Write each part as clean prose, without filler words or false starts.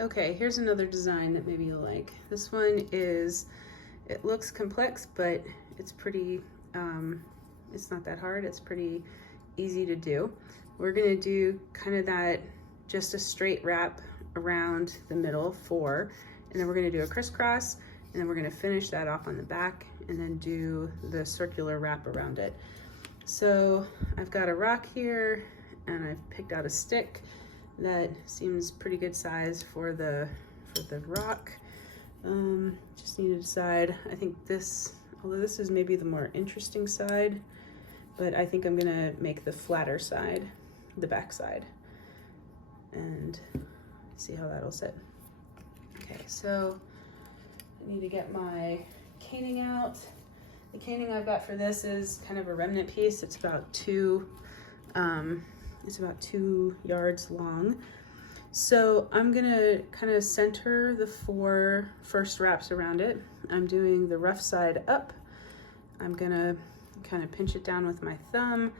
Okay, here's another design that maybe you'll like. This one is, it looks complex, but it's pretty, it's not that hard. It's pretty easy to do. We're gonna do kind of that, just a straight wrap around the middle, 4, and then we're gonna do a crisscross, and then we're gonna finish that off on the back, and then do the circular wrap around it. So I've got a rock here, and I've picked out a stick that seems pretty good size for the rock. Just need to decide. I think this, although this is maybe the more interesting side, but I think I'm gonna make the flatter side the back side and see how that'll sit. Okay, so I need to get my caning out. The caning I've got for this is kind of a remnant piece. It's about 2 yards long. So I'm gonna kind of center the 4 first wraps around it. I'm doing the rough side up. I'm gonna kind of pinch it down with my thumb,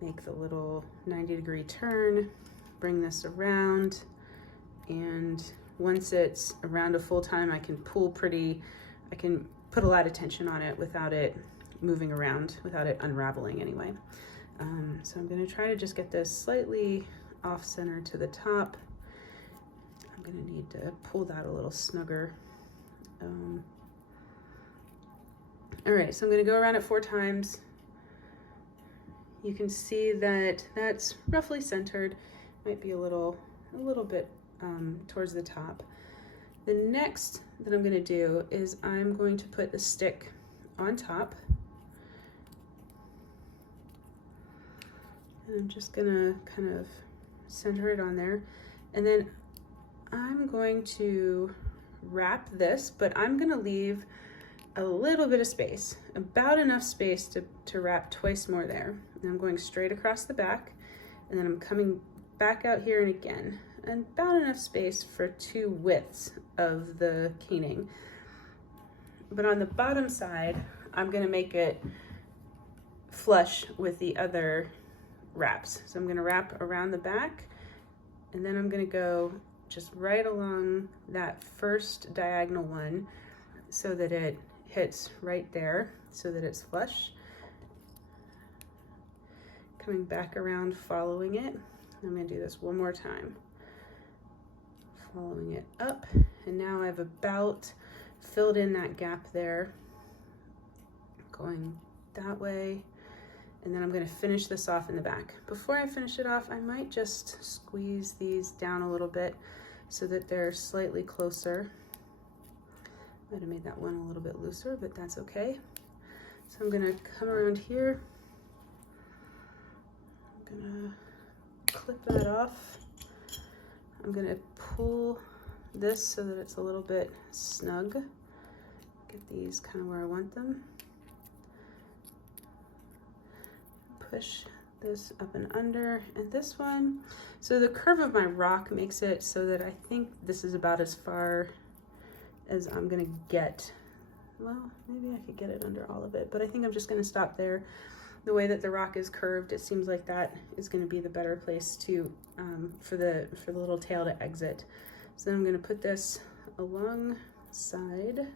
make the little 90-degree turn, bring this around, and once it's around a full time, I can I can put a lot of tension on it without it moving around, without it unraveling anyway. So I'm gonna try to just get this slightly off center to the top. I'm gonna need to pull that a little snugger. All right, so I'm gonna go around it 4 times. You can see that that's roughly centered. Might be a little bit towards the top. The next that I'm gonna do is I'm going to put the stick on top. And I'm just gonna kind of center it on there. And then I'm going to wrap this, but I'm gonna leave a little bit of space, about enough space to wrap twice more there. And I'm going straight across the back, and then I'm coming back out here and again, and about enough space for 2 widths of the caning. But on the bottom side, I'm gonna make it flush with the other wraps. So I'm gonna wrap around the back, and then I'm gonna go just right along that first diagonal one so that it hits right there, so that it's flush. Coming back around, following it. I'm gonna do this one more time. Following it up, and now I've about filled in that gap there. Going that way, and then I'm gonna finish this off in the back. Before I finish it off, I might just squeeze these down a little bit so that they're slightly closer. Might have made that one a little bit looser, but that's okay. So I'm gonna come around here. I'm gonna clip that off. I'm gonna pull this so that it's a little bit snug. Get these kind of where I want them. Push this up and under, and this one, so the curve of my rock makes it so that I think this is about as far as I'm gonna get. Well, maybe I could get it under all of it, but I think I'm just gonna stop there. The way that the rock is curved, it seems like that is gonna be the better place to for the little tail to exit. So then I'm gonna put this alongside.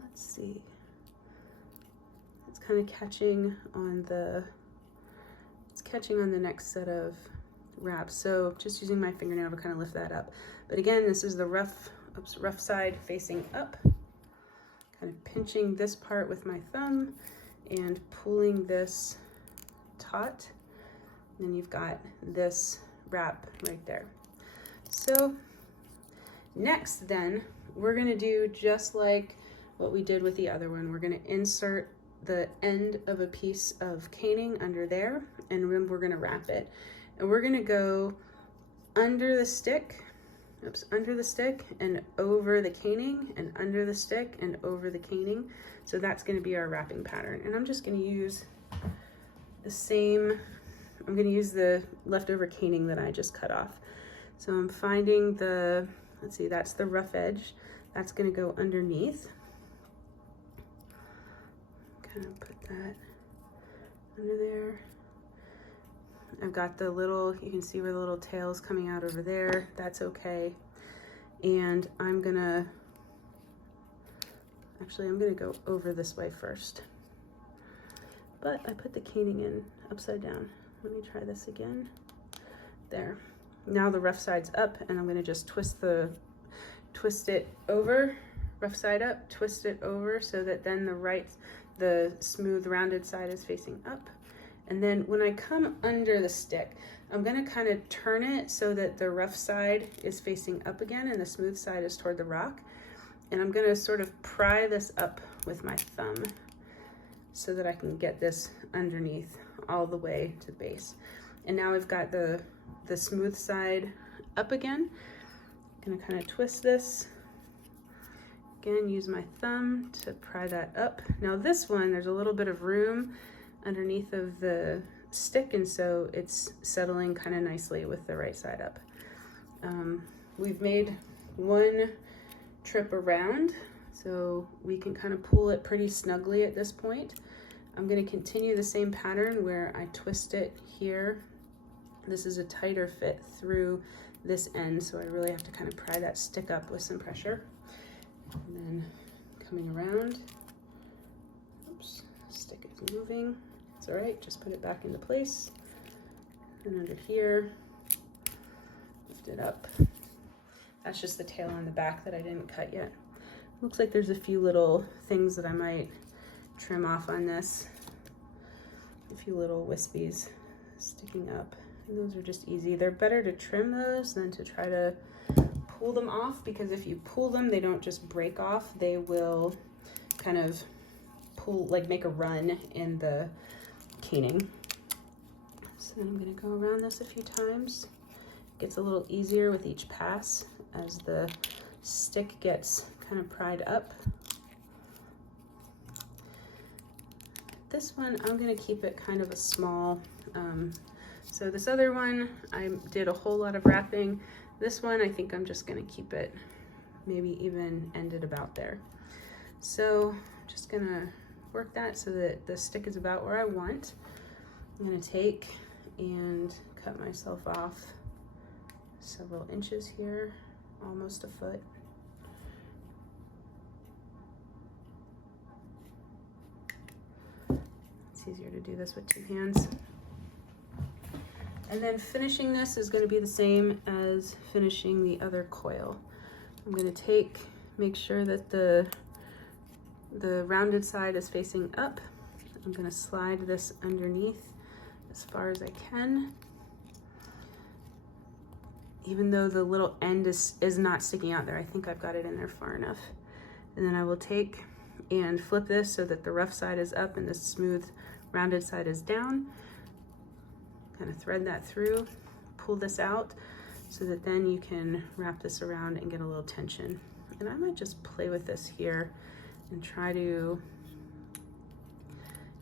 Let's see. It's kind of catching on the next set of wraps. So just using my fingernail to kind of lift that up. But again, this is the rough side facing up. Kind of pinching this part with my thumb and pulling this taut. And then you've got this wrap right there. So next then, we're gonna do just like what we did with the other one. We're gonna insert the end of a piece of caning under there, and then we're gonna wrap it. And we're gonna go under the stick, under the stick and over the caning, and under the stick and over the caning. So that's gonna be our wrapping pattern. And I'm just gonna use the same, I'm gonna use the leftover caning that I just cut off. So I'm finding the, let's see, that's the rough edge. That's gonna go underneath. Kind of put that under there. I've got the little, you can see where the little tail's coming out over there. That's okay. And I'm gonna go over this way first. But I put the caning in upside down. Let me try this again. There. Now the rough side's up, and I'm gonna just twist it over, rough side up, twist it over so that then the smooth rounded side is facing up. And then when I come under the stick, I'm gonna kind of turn it so that the rough side is facing up again and the smooth side is toward the rock. And I'm gonna sort of pry this up with my thumb so that I can get this underneath all the way to the base. And now I've got the smooth side up again. I'm gonna kind of twist this. Again, use my thumb to pry that up. Now this one, there's a little bit of room underneath of the stick, and so it's settling kind of nicely with the right side up. We've made one trip around, so we can kind of pull it pretty snugly at this point. I'm going to continue the same pattern where I twist it here. This is a tighter fit through this end, so I really have to kind of pry that stick up with some pressure. And then coming around, oops, stick is moving. It's all right, just put it back into place. And under here, lift it up. That's just the tail on the back that I didn't cut yet. Looks like there's a few little things that I might trim off on this. A few little wispies sticking up. And those are just easy. They're better to trim those than to try to pull them off, because if you pull them, they don't just break off. They will kind of pull, like make a run in the caning. So then I'm going to go around this a few times. It gets a little easier with each pass as the stick gets kind of pried up. This one, I'm going to keep it kind of a small, so this other one, I did a whole lot of wrapping. This one, I think I'm just going to keep it maybe even ended about there. So I'm just going to work that so that the stick is about where I want. I'm going to take and cut myself off several inches here, almost a foot. It's easier to do this with two hands. And then finishing this is going to be the same as finishing the other coil. I'm going to make sure that the rounded side is facing up. I'm going to slide this underneath as far as I can, even though the little end is not sticking out there. I think I've got it in there far enough. And then I will take and flip this so that the rough side is up and the smooth rounded side is down. Kind of thread that through, pull this out so that then you can wrap this around and get a little tension. And I might just play with this here and try to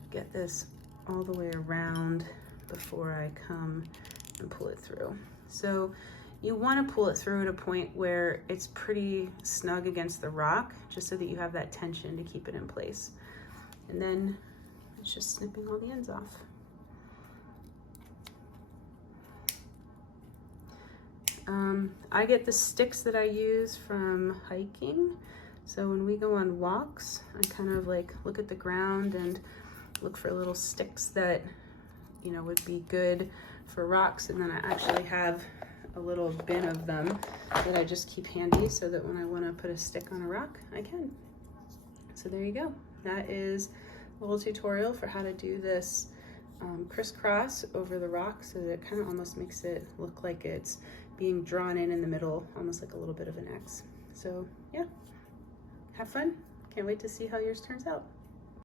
get this all the way around before I come and pull it through. So you want to pull it through at a point where it's pretty snug against the rock, just so that you have that tension to keep it in place. And then it's just snipping all the ends off. I get the sticks that I use from hiking. So when we go on walks, I kind of like look at the ground and look for little sticks that, you know, would be good for rocks. And then I actually have a little bin of them that I just keep handy so that when I want to put a stick on a rock, I can. So there you go. That is a little tutorial for how to do this crisscross over the rock, so that it kind of almost makes it look like it's being drawn in the middle, almost like a little bit of an X. So yeah, have fun. Can't wait to see how yours turns out.